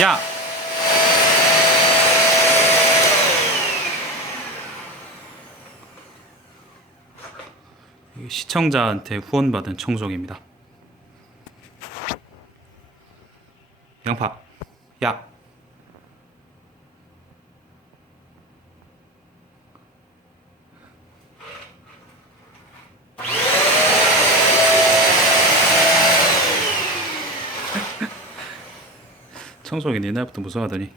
야! 이게 시청자한테 후원받은 청소기입니다. 양파. 야! 청소기는 옛날부터 무서워하더니